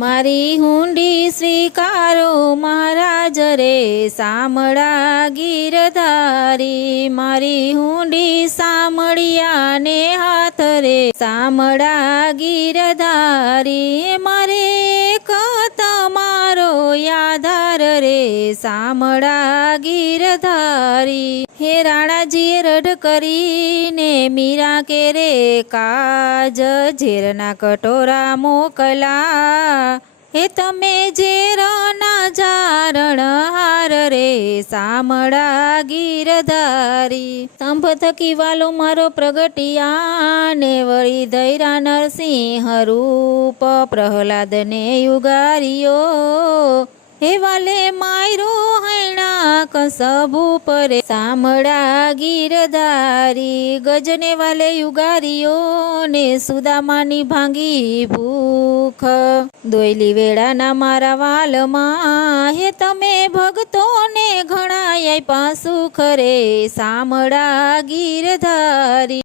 મારી હુંડી સ્વીકારો મહારાજ રે સામળા ગીરધારી, મારી હુંડી સામળિયાને હાથ રે સામળા ગીરધારી, મારે તમારો યાધાર રે સામળા ગીરધારી। હે રાણાજીએ રઢ કરીને મીરા કે રે કાજ ઝેરના કટોરા મોકલા, હે તમે ઝેરના જારણ હાર રે સામળા ગીરધારી। સ્તંભ થકી વાલો મારો પ્રગટિયા ને વળી ધૈરા નરસિંહ રૂપ પ્રહલાદને યુગારિયો, હે વાલે માયરો હૈણા કસબુ પરે સામળા ગીરધારી। ગજને વાલે યુગારિયો ને સુદામાની ભાંગી ભૂખ, દોયલી વેળાના મારા વાલમાં, હે તમે ભક્તોને ઘણા આપ્યા સુખ રે સામળા ગીરધારી।